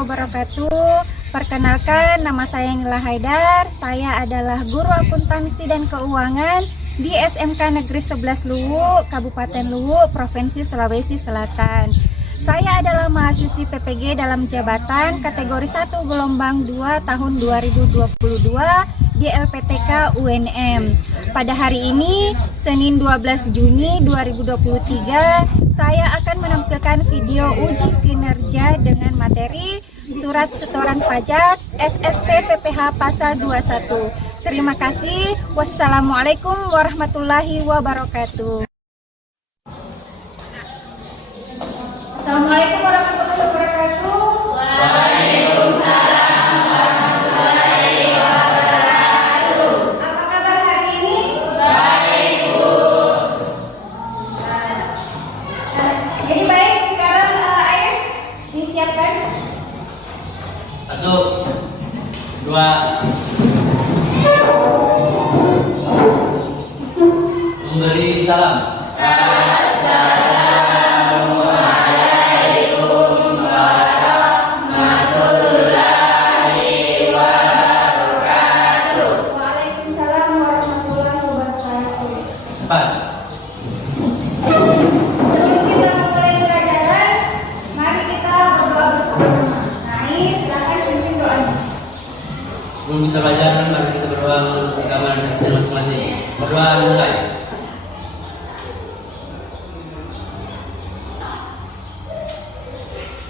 wabarakatuh. Perkenalkan, nama saya Nila Haidar. Saya adalah guru akuntansi dan keuangan di SMK Negeri 11 Luwu, Kabupaten Luwu, Provinsi Sulawesi Selatan. Saya adalah mahasiswi PPG dalam jabatan kategori 1 gelombang 2 tahun 2022 di LPTK UNM. Pada hari ini, Senin 12 Juni 2023, saya akan menampilkan video uji kinerja dengan materi Surat Setoran Pajak SSP PPh Pasal 21. Terima kasih. Wassalamualaikum warahmatullahi wabarakatuh. Assalamualaikum warahmatullahi wabarakatuh. Waalaikumsalam warahmatullahi wabarakatuh. Apa kabar hari ini? Baik, Bu. Jadi baik, sekarang AS disiapkan. 1, 2, memberi salam. Waalaikumsalam warahmatullahi wabarakatuh. 4. Sebelum kita mulai pelajaran, mari kita berdoa bersama-sama. Nah, silakan pimpin doanya. Sebelum kita belajar, mari kita berdoa untuk agama dan Kristen masing-masing. Berdoa dimulai.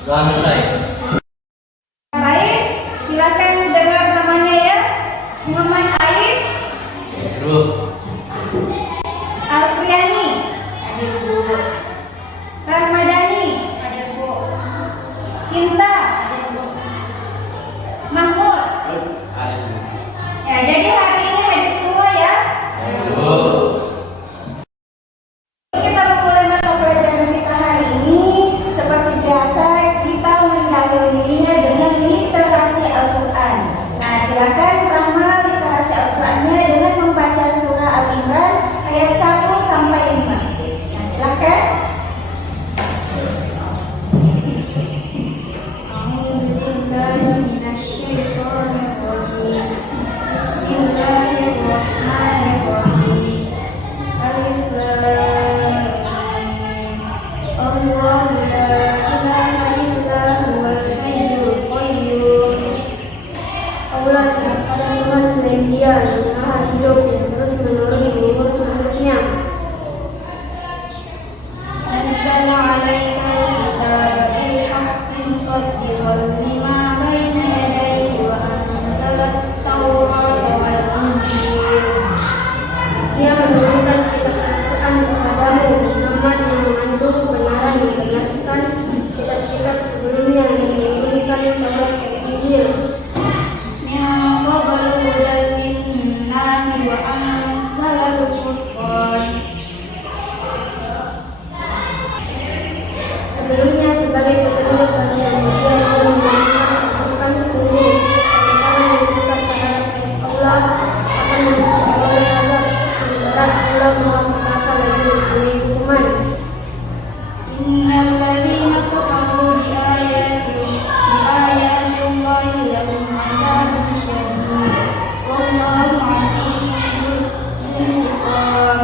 Doa selesai. Baik, silakan dengar namanya ya. Muhammad Ais Dulu. Alfriani, Rahmadani, Sinta, Mahmud. Ya, jadi hari ini hadir semua ya. Kita mulai masuk pelajaran kita hari ini. Seperti biasa, kita mendahulunya dengan literasi Al-Quran. Nah, silakan Rahma literasi Al-Qurannya dengan membaca surah Al-Imran ayat 1 sampai 5. Nah, silakan. Bismillahirrahmanirrahim. Alif Lam Mim. Allahu la ilaha illa huwal hayyul qayyum. Allah tidak ada Tuhan selain Dia yang Maha Hidup yang terus-menerus mengurus makhluknya. Anzala 'alaikal kitaba bil haqqi musaddiqan lima baina yadayhi wa anzalat tawrata wal injil. Dia menurunkan kitab Al-Quran kepadamu, Muhammad, yang mengandung kebenaran dan membenarkan kitab-kitab sebelumnya yang menurunkan Taurat dan Injil. Min qablu hudan lin-nasi wa anzalal furqan. Sebelumnya sebagai petunjuk bagi manusia yang menunjukkan sungguh orang yang dekat terhadap ayat Allah akan memperoleh azab yang berat. Allah Maha Perkasa lagi mempunyai hukuman. Innal ladzina kafaru bi ayatillahi lahum 'adzabun syadid. Wallahu 'azizun dzul-intiqam.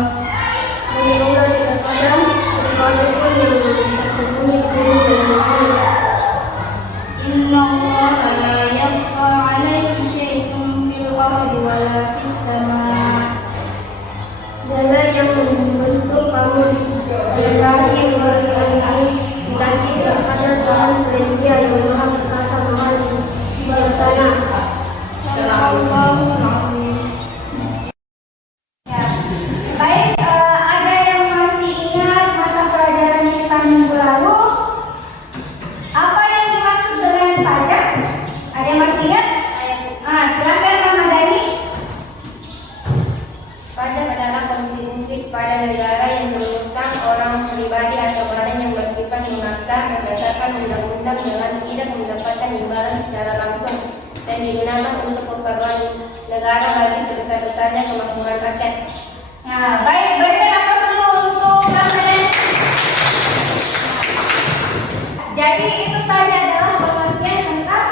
Bagi Allah tidak ada sesuatu pun yang tersembunyi dulu dalam Allah. Inna Allaha la yakhfa 'alaihi syai'un fil ardi wa la fis sama'. Dialah yang membentuk kamu di rahim berkali-kali, dan tidak ada Tuhan selain Dia yang Maha Perkasa, Maha Bijaksana. Shadaqallahul azim. Ya. Baik, ada yang masih ingat mata pelajaran kita minggu lalu? Apa yang dimaksud dengan pajak? Ada yang masih ingat? Silakan Rahmadani. Pajak adalah kontribusi kepada negara yang dilakukan orang pribadi atau orang yang bersifat memaksa berdasarkan undang-undang dengan tidak mendapatkan imbalan secara langsung dan digunakan untuk keperluan negara bagi sebesar-besarnya kemakmuran rakyat. Nah, baik, berikan aplaus dulu untuk Rahmadani. Jadi itu tadi adalah pengertian tentang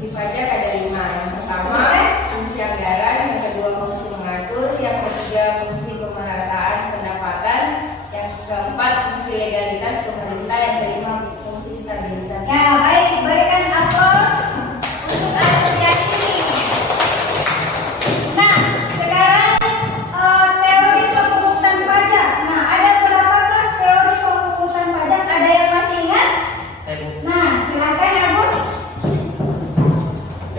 Fungsi pajak ada 5. Yang pertama, fungsi anggaran. Yang kedua, fungsi mengatur. Yang ketiga, fungsi pemerataan pendapatan. Yang keempat, fungsi legalitas pemerintah. Yang kelima, fungsi stabilitas. Ya, baik, berikan aplaus untuk adik-adik ini. Nah, sekarang teori pemungutan pajak. Nah, ada berapakah teori pemungutan pajak? Ada yang masih ingat? Saya Nah, silakan Agus.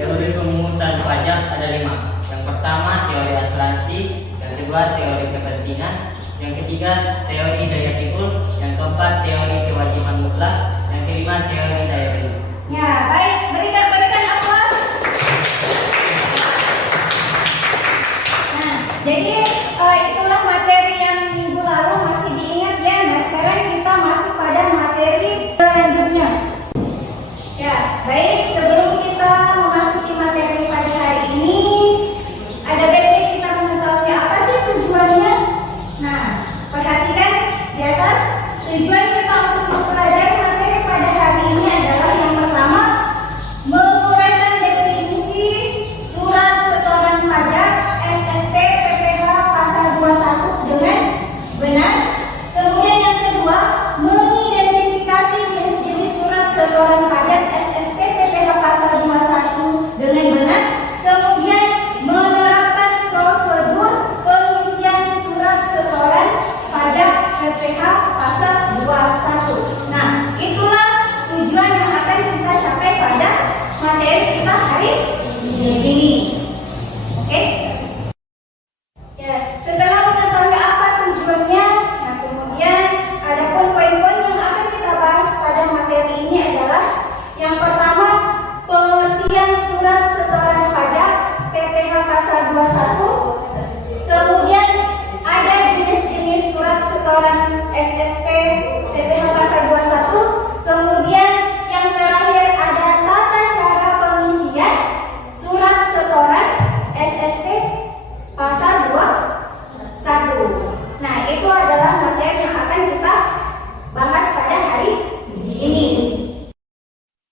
teori pemungutan pajak ada 5. Yang pertama teori asuransi, yang kedua teori kepentingan, yang ketiga teori daya pikul, yang keempat teori kewajiban mutlak, yang kelima teori daya beli. Ya, baik, berikan aplaus. Nah, jadi itulah materi yang minggu lalu masih diingat ya. Nah, sekarang kita masuk pada materi selanjutnya. Ya, baik, sebelum kita memasuki materi pada hari ini, ada baiknya kita mengetahui apa sih tujuannya. Nah, perhatikan di atas. Tujuan kita untuk mempelajari materi pada hari ini adalah yang pertama, menguraikan definisi surat setoran pajak SST PPh pasal 21 dengan benar. Kemudian yang kedua, mengidentifikasi jenis-jenis surat setoran pajak SST PPh pasal 21 dengan benar. Kemudian menerapkan prosedur pengisian surat setoran pajak PPh pasal 21. Nah, itulah tujuan yang akan kita capai pada materi kita hari ini. Oke? Ya, setelah mengetahui apa tujuannya, nah kemudian ada poin-poin yang akan kita bahas pada materi ini adalah yang pertama, pengertian surat setoran pajak PPh pasal 21. Kemudian ada jenis-jenis surat setoran SST PPh pasal 21. Kemudian yang terakhir ada tata cara pengisian surat setoran SST pasal 21. Nah, itu adalah materi yang akan kita bahas pada hari ini.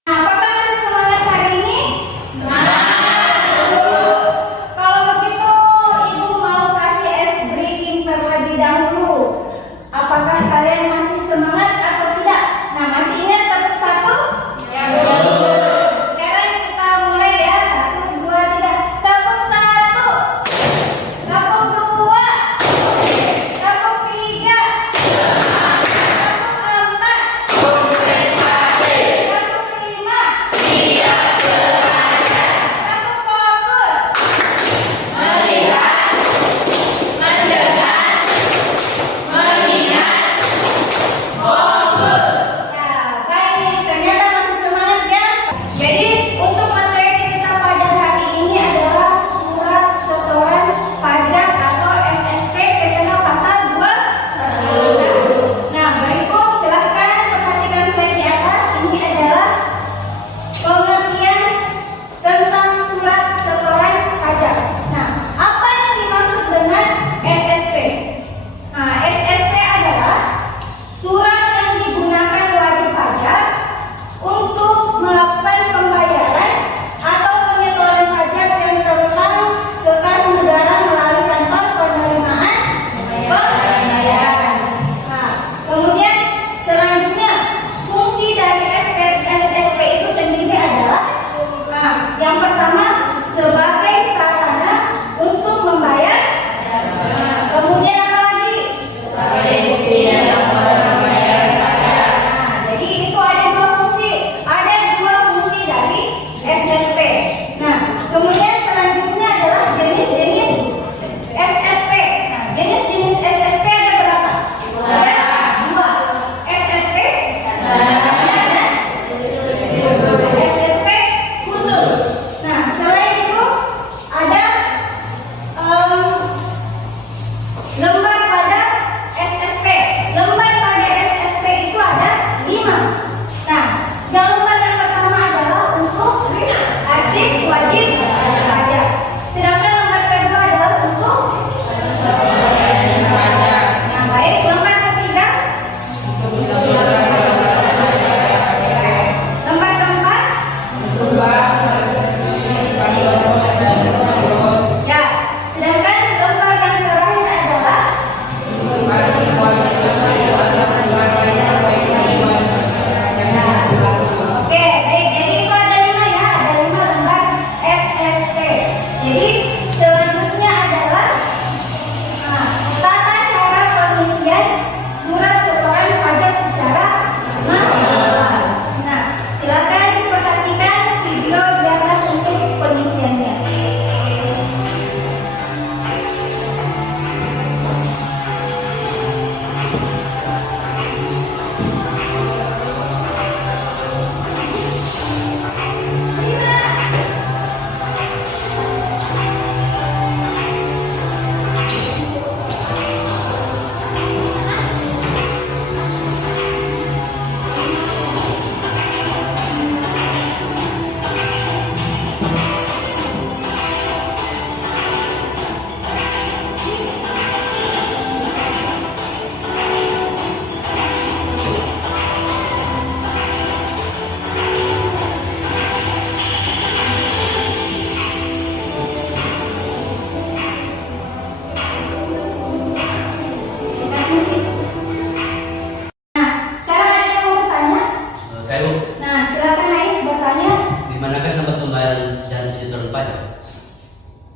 Nah, apakah masih semangat hari ini? Semangat. Kalau begitu pajak.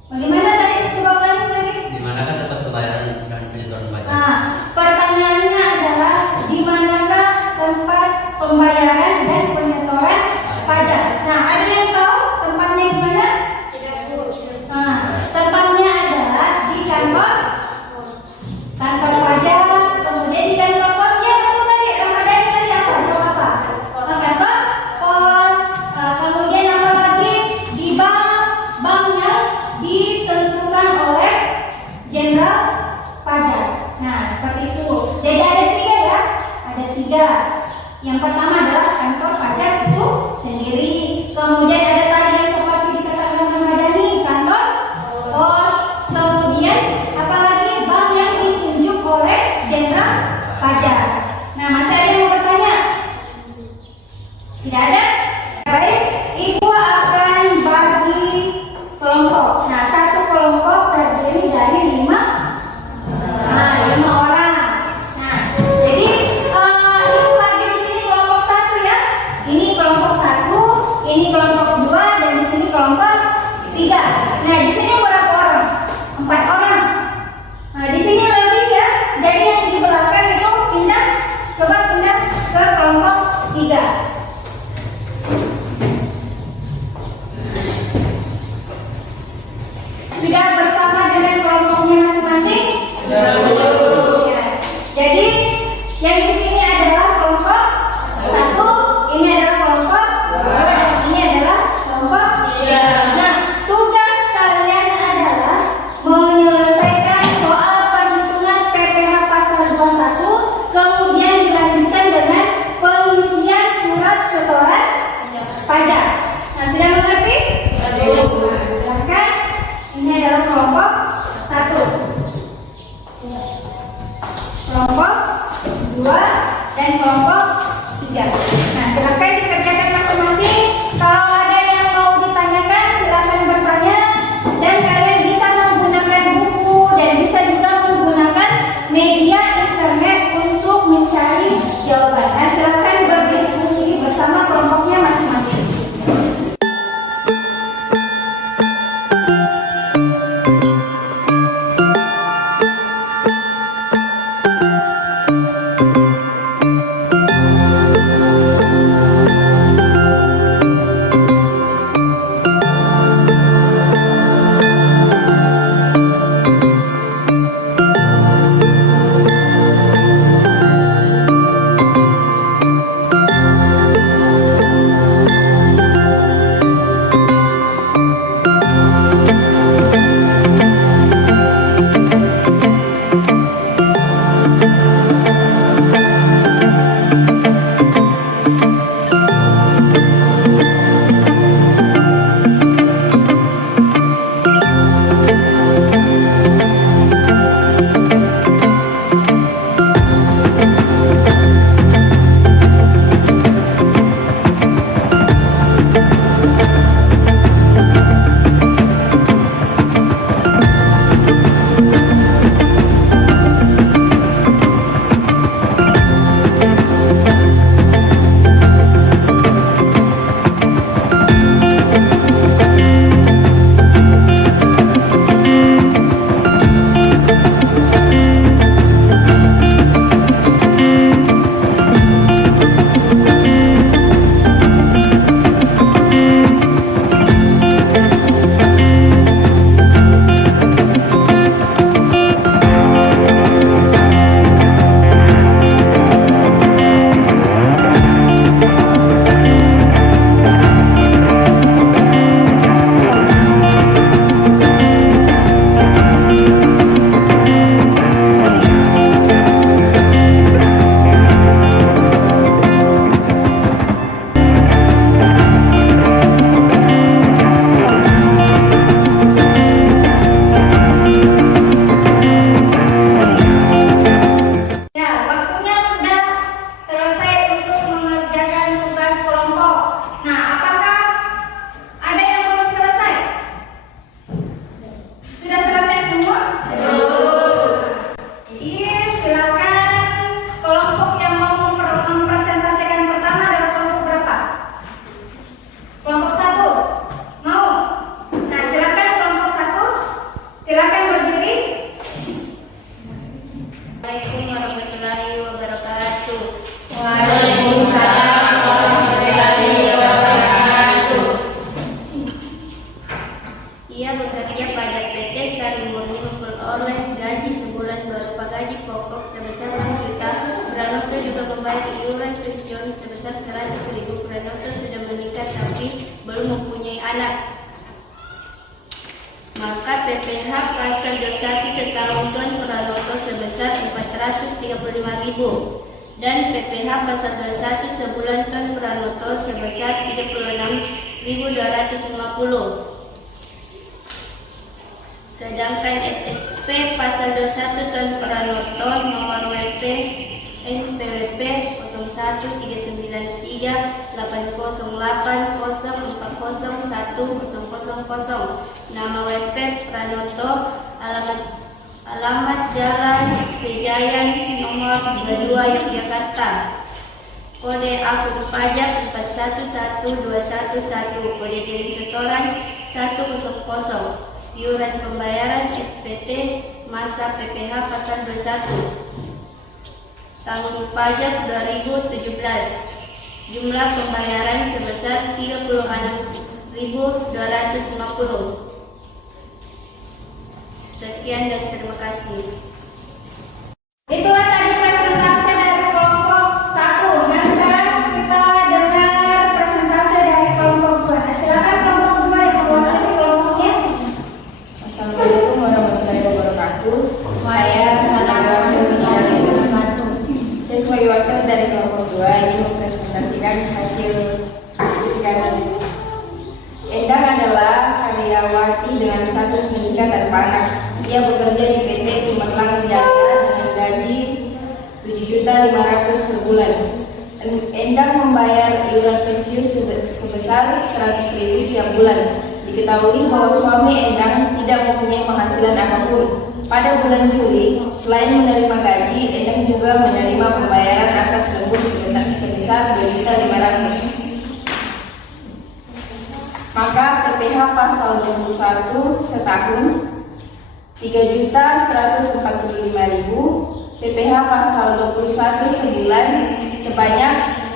Bagaimana tadi? Coba ulangi lagi. Di manakah tempat pembayaran dan penyetoraan pajak? Nah, pertanyaannya adalah di manakah tempat pembayaran dan penyetoran pajak? Nah, ada yang tahu tempatnya di mana? Tidak, Bu. Nah, tempatnya adalah di kantor pajak, kemudian di kantor pos. Ya, kamu tadi Ramadhani tadi apa? Jawab apa? Kantor pos. Kemudian apa lagi? Di bank yang ditentukan oleh jenderal pajak. Nah, seperti itu. Jadi ada 3 ya? Ada 3. Yang pertama adalah kantor pajak itu sendiri. Kemudian ada tadi yang seperti dikatakan Ramadhani, kantor pos. Kemudian apalagi bank yang ditunjuk oleh jenderal pajak. Nah, masih ada yang mau bertanya? Tidak ada? Baik, Ibu akan bagi kelompok. Nah, satu kelompok terdiri dari 5 orang. Nah, jadi Ibu bagi di sini kelompok 1 ya. Ini kelompok 1, ini kelompok 2, dan di sini kelompok 3. Nah, di sini berapa orang? 4 orang. Nah, di sini lebih ya. Jadi yang di belakang itu pindah, coba pindah ke kelompok 3. Sudah bersama dengan kelompoknya masing-masing? Ya. Jadi yang di sini adalah kelompok 1, ini adalah kelompok 2, dan ini adalah kelompok 3. Nah, tugas kalian adalah menyelesaikan soal perhitungan PPh pasal 21, kemudian dilanjutkan dengan pengisian surat setoran pajak. Nah, sudah mengerti? Nah, silakan. Ini adalah kelompok 1, kelompok 2, dan kelompok 3. Nah, silakan dikerjakan masing-masing. Kalau ada yang mau ditanyakan, silakan membayar iuran pensiun sebesar 100.000 Pranoto sudah menikah tapi belum mempunyai anak, maka PPh pasal 21 setahun Tuan Pranoto sebesar 435.000 dan PPh pasal 21 sebulan Tuan Pranoto sebesar 36.250. Sedangkan SSP pasal 21 Tuan Pranoto nomor WP NPWP 01393808040100. Nama WP Pranoto, alamat Jalan Sejayan nomor 22 Yogyakarta. Kode akun pajak 411211, kode diri setoran 100. Iuran pembayaran SPT masa PPh pasal 21. Tanggung pajak 2017. Jumlah pembayaran sebesar 36.250. Sekian dan terima kasih. Itulah tadi presentasi dari kelompok 1. Nah, sekarang kita dengar presentasi dari kelompok 2. Nah, silakan kelompok 2 yang mewakili kelompoknya. Assalamualaikum warahmatullahi wabarakatuh. Saya sebagai wakil dari kelompok 2 ingin mempresentasikan hasil diskusi kami. Endang adalah karyawati dengan status menikah tanpa anak. Ia bekerja di PT Cemerlang Jaya dengan gaji 7.500.000 per bulan. Endang membayar iuran pensiun sebesar 100.000 setiap bulan. Diketahui bahwa suami Endang tidak mempunyai penghasilan apapun. Pada bulan Juli, selain menerima gaji, Endang juga menerima pembayaran atas lembur sebesar 2.500.000. Maka PPh pasal 21 setahun 3.145.000, PPh pasal 21 sebulan sebanyak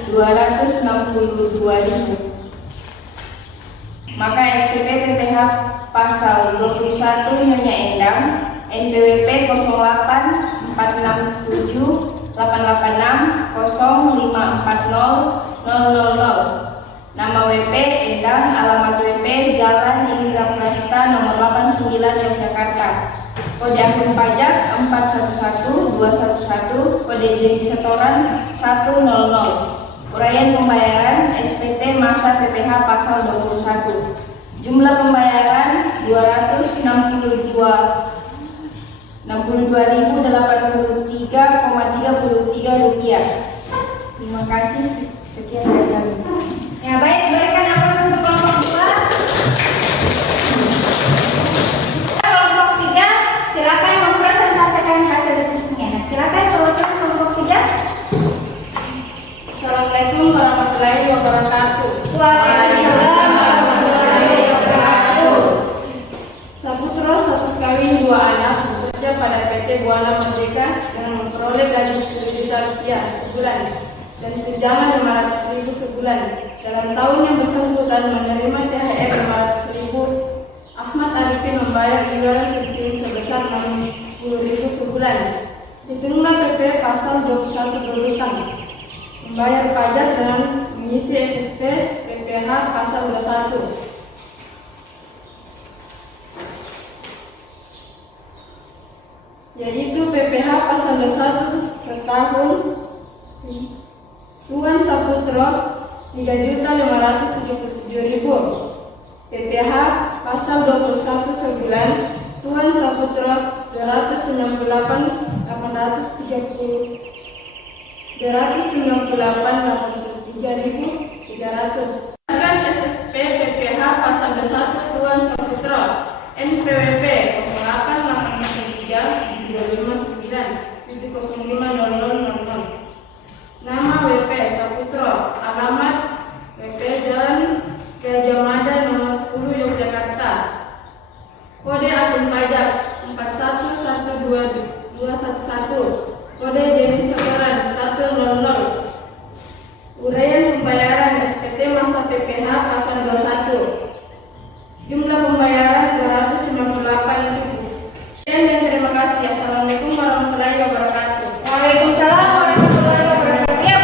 262.000. Maka SPP PPh pasal 21 Nyonya Endang NPWP 08465860540000. Nama WP Endang, alamat WP Jalan Indra Prasta nomor 89 Yogyakarta. Kode akun pajak 411211, kode jenis setoran 100. Uraian pembayaran SPT masa PPh pasal 21. Jumlah pembayaran 62.083,33 rupiah. Terima kasih, sekian dari kami. Ya, baik, berikan aplaus untuk kelompok 2. Kelompok 3, silakan mempresentasikan hasil diskusinya. Nah, silakan perwakilan kelompok 3. Assalamualaikum warahmatullahi wabarakatuh. Waalaikumsalam warahmatullahi wabarakatuh. Saputra status kawin 2 anak bekerja pada PT Buana Merdeka dengan memperoleh gaji 10 juta rupiah sebulan dan tunjangan 500.000 sebulan. Dalam tahun yang bersangkutan menerima THR 500.000, Ahmad Arifin membayar iuran pensiun sebesar 60.000 sebulan. Hitunglah PP pasal 21 berhutang. Membayar pajak dengan mengisi SSP PPh pasal 21. Yaitu PPh pasal 21 setahun Tuan Saputra 3.577.000. PPh pasal 21 sebulan Tuan Saputra 298.83.300. Sedangkan SSP PPh pasal 21 Tuan Saputra NPWP 086259.050000. Nama WP Saputra, alamat WP Jalan Gajah Mada nomor 10 Yogyakarta. Kode akun pajak 411211, kode jenis setoran 100. Uraian pembayaran SPT masa PPh pasal 21. Jumlah pembayaran 298.000. Dan terima kasih. Assalamualaikum warahmatullahi wabarakatuh. Waalaikumsalam warahmatullahi wabarakatuh. Ya,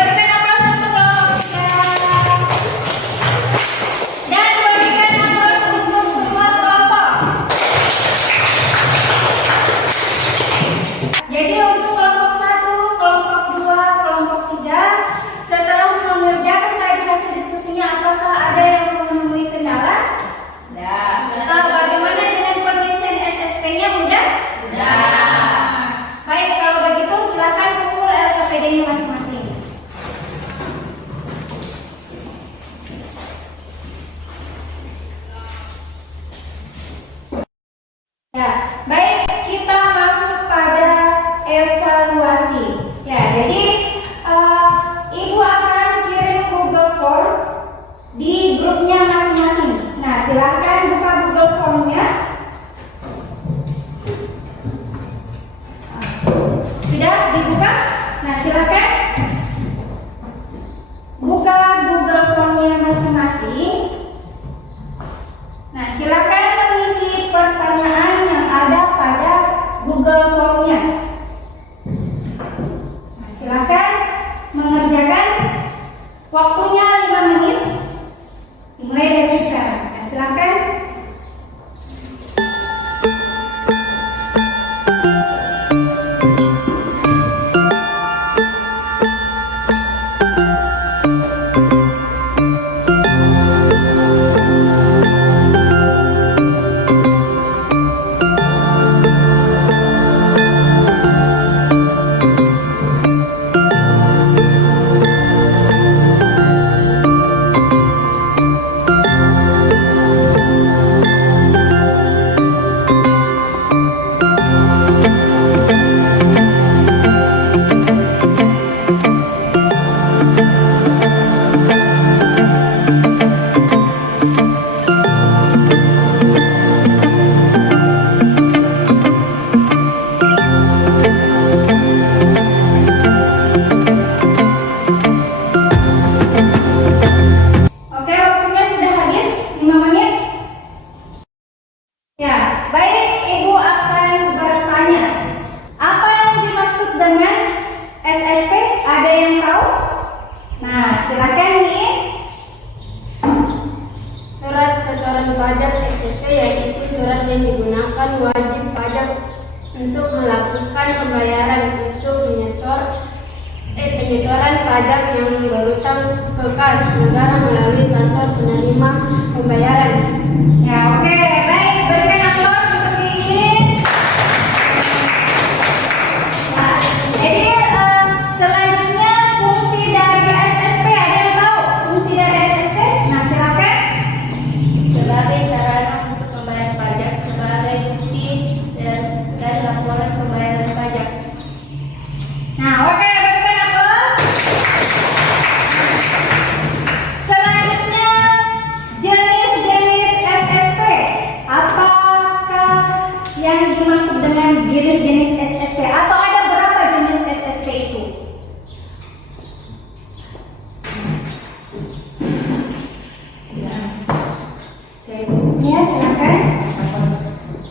Ya, baik, kita masuk pada evaluasi. Ya, jadi Ibu akan kirim Google Form di grupnya masing-masing. Nah, silahkan buka Google Formnya. Sudah dibuka? Nah, silakan buka Google Formnya masing-masing. Nah, silakan mengisi pertanyaan yang ada pada Google Formnya. Nah, silakan mengerjakan. Waktunya 5 menit. Dimulai dari sekarang. Nah, silakan. Oke, waktunya sudah habis 5 menit. Ya, baik, Ibu akan bertanya. Apa yang dimaksud dengan SSP? Ada yang tahu? Nah, silakan nih. Surat setoran pajak SPP yaitu surat yang digunakan wajib pajak untuk melakukan pembayaran untuk penyetoran pajak yang berutang ke kas negara melalui kantor penerima pembayaran. Ya, oke, baik, berikan aplaus untuk ini. Nah, jadi selanjutnya fungsi dari SSP, ada yang tahu fungsi dari SSP? Nah, silakan. Sebagai sarana untuk membayar pajak sebagai bukti dan laporan pembayaran pajak. Nah, oke, berikan aplaus. Selanjutnya jenis-jenis SSP. Apakah yang dimaksud dengan jenis-jenis SSP? Atau ada berapa jenis SSP itu? Ya, silakan.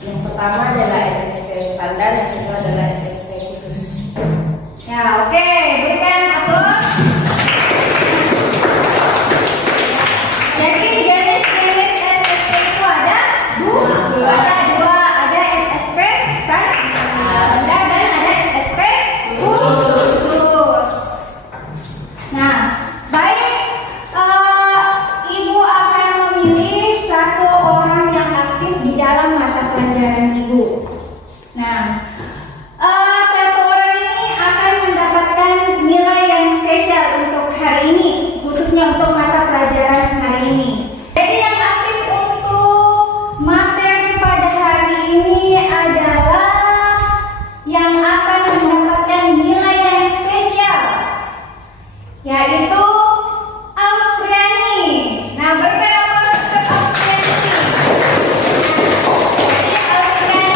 Yang pertama adalah SSP standar, yang kedua adalah SSP khusus. Ya, oke, berikan aplaus. Jadi jenis-jenis SSP itu ada dua, ada SSP standar dan ada SSP khusus. Nah, baik, Ibu akan memilih satu orang yang aktif di dalam mata pelajaran Ibu. Nah, satu orang ini akan mendapatkan nilai yang spesial untuk hari ini, khususnya untuk mata pelajaran hari ini. Jadi yang aktif untuk materi pada hari ini adalah yang akan mendapatkan nilai yang spesial, yaitu Afriani. Nah, berikan aplaus untuk Afriani. Jadi Afriani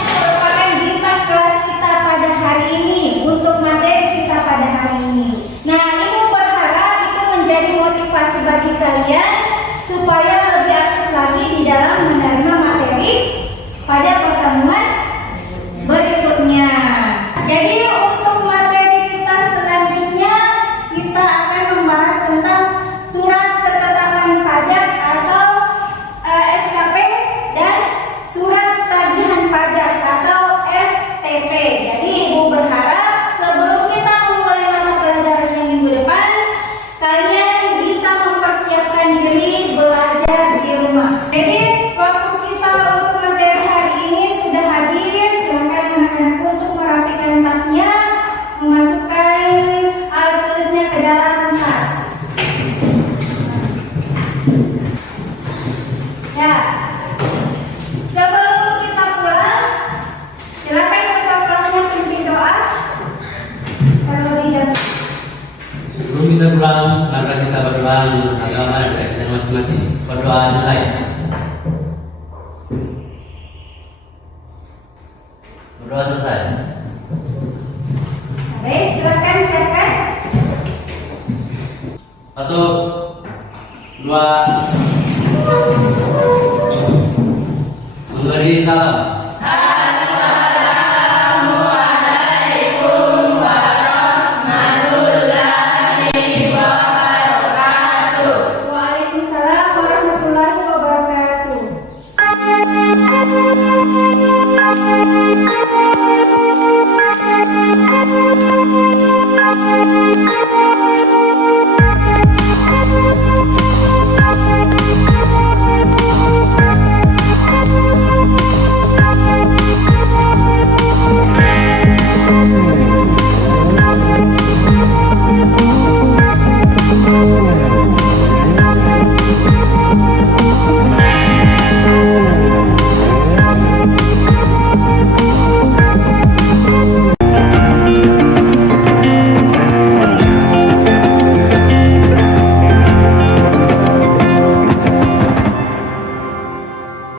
kita pulang, maka kita berdoa menurut agama dan keyakinan masing-masing. Berdoa dimulai. Berdoa selesai. Baik, silakan siapkan. 1, 2, memberi salam. Waalaikumsalam warahmatullahi wabarakatuh.